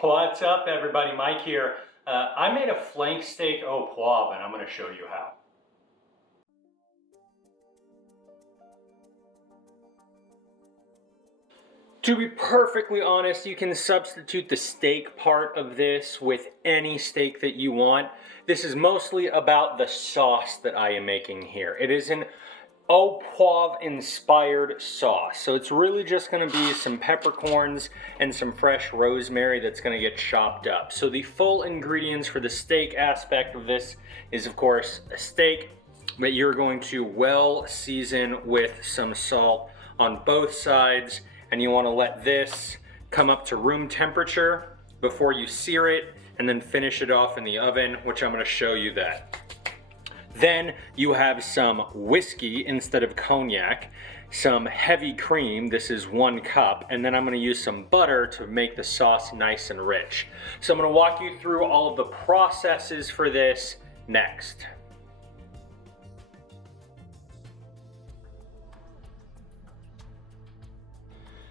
What's up everybody, Mike here. I made a flank steak au poivre and I'm going to show you how. To be perfectly honest, you can substitute the steak part of this with any steak that you want. This is mostly about the sauce that I am making here. It is an au poivre inspired sauce. So it's really just going to be some peppercorns and some fresh rosemary that's going to get chopped up. So the full ingredients for the steak aspect of this is of course a steak that you're going to well season with some salt on both sides. And you want to let this come up to room temperature before you sear it and then finish it off in the oven, which I'm going to show you that. Then you have some whiskey instead of cognac, some heavy cream, this is 1 cup, and then I'm going to use some butter to make the sauce nice and rich. So I'm going to walk you through all of the processes for this next.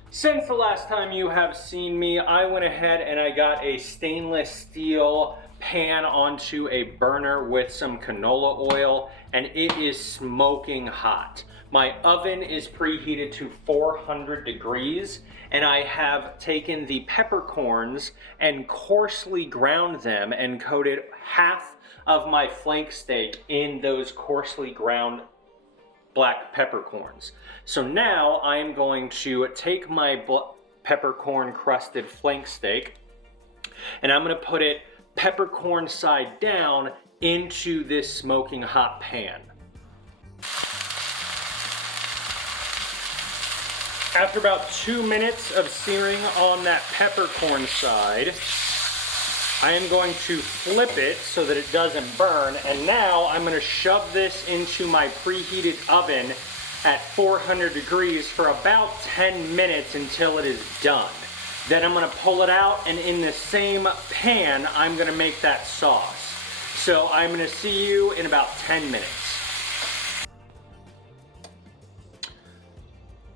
Since the last time you have seen me, I went ahead and I got a stainless steel pan onto a burner with some canola oil, and it is smoking hot. My oven is preheated to 400 degrees, and I have taken the peppercorns and coarsely ground them and coated half of my flank steak in those coarsely ground black peppercorns. So now I am going to take my peppercorn crusted flank steak and I'm going to put it peppercorn side down into this smoking hot pan. After about 2 minutes of searing on that peppercorn side, I am going to flip it so that it doesn't burn, and now I'm going to shove this into my preheated oven at 400 degrees for about 10 minutes until it is done. Then I'm going to pull it out, and in the same pan I'm going to make that sauce. So I'm going to see you in about 10 minutes.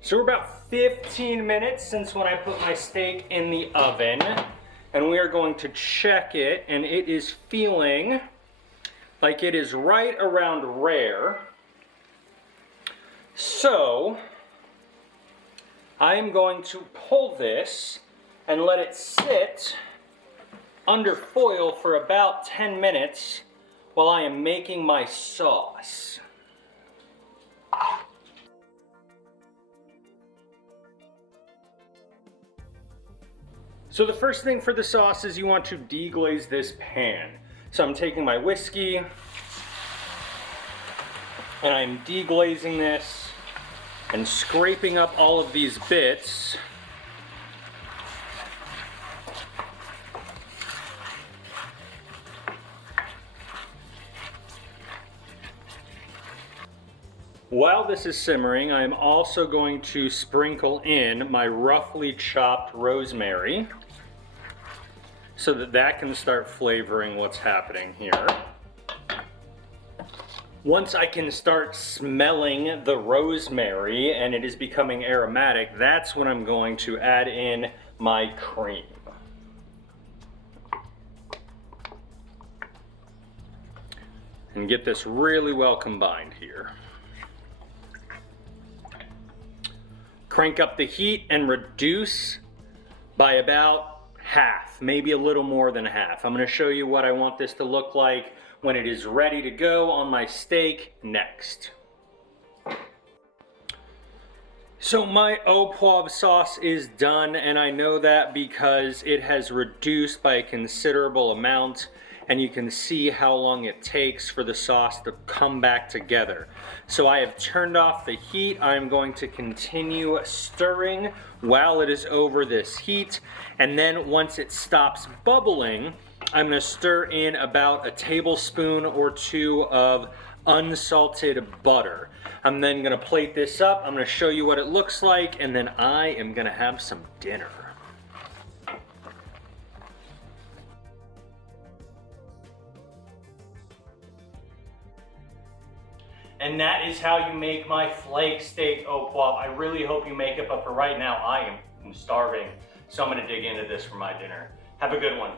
So we're about 15 minutes since when I put my steak in the oven. And we are going to check it, and it is feeling like it is right around rare. So I am going to pull this and let it sit under foil for about 10 minutes while I am making my sauce. So the first thing for the sauce is you want to deglaze this pan. So I'm taking my whiskey and I'm deglazing this and scraping up all of these bits. While this is simmering, I'm also going to sprinkle in my roughly chopped rosemary so that that can start flavoring what's happening here. Once I can start smelling the rosemary and it is becoming aromatic, that's when I'm going to add in my cream. And get this really well combined here. Crank up the heat and reduce by about half, maybe a little more than half. I'm going to show you what I want this to look like when it is ready to go on my steak next. So my au poivre sauce is done, and I know that because it has reduced by a considerable amount, and you can see how long it takes for the sauce to come back together. So I have turned off the heat. I'm going to continue stirring while it is over this heat, and then once it stops bubbling, I'm going to stir in about a tablespoon or 2 of unsalted butter. I'm then going to plate this up. I'm going to show you what it looks like, and then I am going to have some dinner. And that is how you make my flank steak au poivre. I really hope you make it, but for right now, I am starving. So I'm gonna dig into this for my dinner. Have a good one.